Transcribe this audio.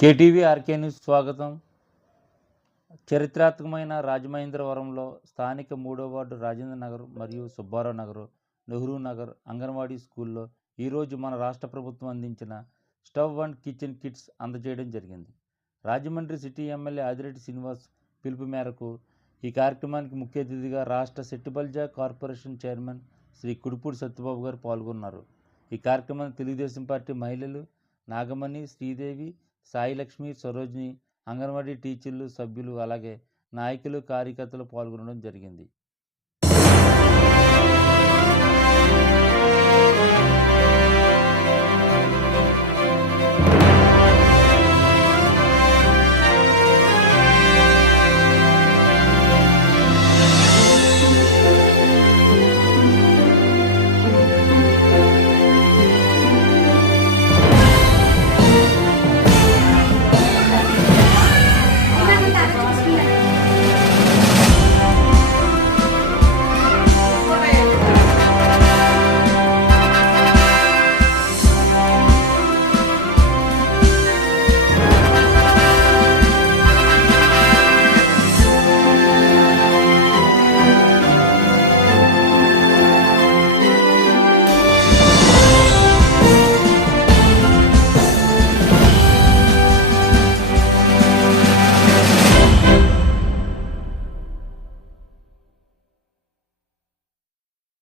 KTV RK news స్వాగతం. చరిత్రాత్మకమైన రాజమహేంద్రవరంలో స్థానిక 3వ వార్డు రాజేంద్ర నగర్ మరియు సుబ్బారావు నగర్, నెహ్రూ నగర్ అంగన్వాడీ స్కూల్లో ఈరోజు మన రాష్ట్ర ప్రభుత్వం అందించిన స్టవ్ అండ్ కిచెన్ కిట్స్ అందజేయడం జరిగింది. రాజమండ్రి సిటీ ఎమ్మెల్యే ఆదిరెడ్డి శ్రీనివాస్ పిలుపు మేరకు ఈ కార్యక్రమానికి ముఖ్య అతిథిగా రాష్ట్ర సెట్టిబల్జా కార్పొరేషన్ చైర్మన్ శ్రీ కుడుపూడి సత్యబాబు గారు పాల్గొన్నారు. ఈ కార్యక్రమానికి తెలుగుదేశం పార్టీ మహిళలు నాగమణి, శ్రీదేవి, సాయిలక్ష్మి, సరోజిని, అంగన్వాడీ టీచర్లు, సభ్యులు, అలాగే నాయకులు, కార్యకర్తలు పాల్గొనడం జరిగింది.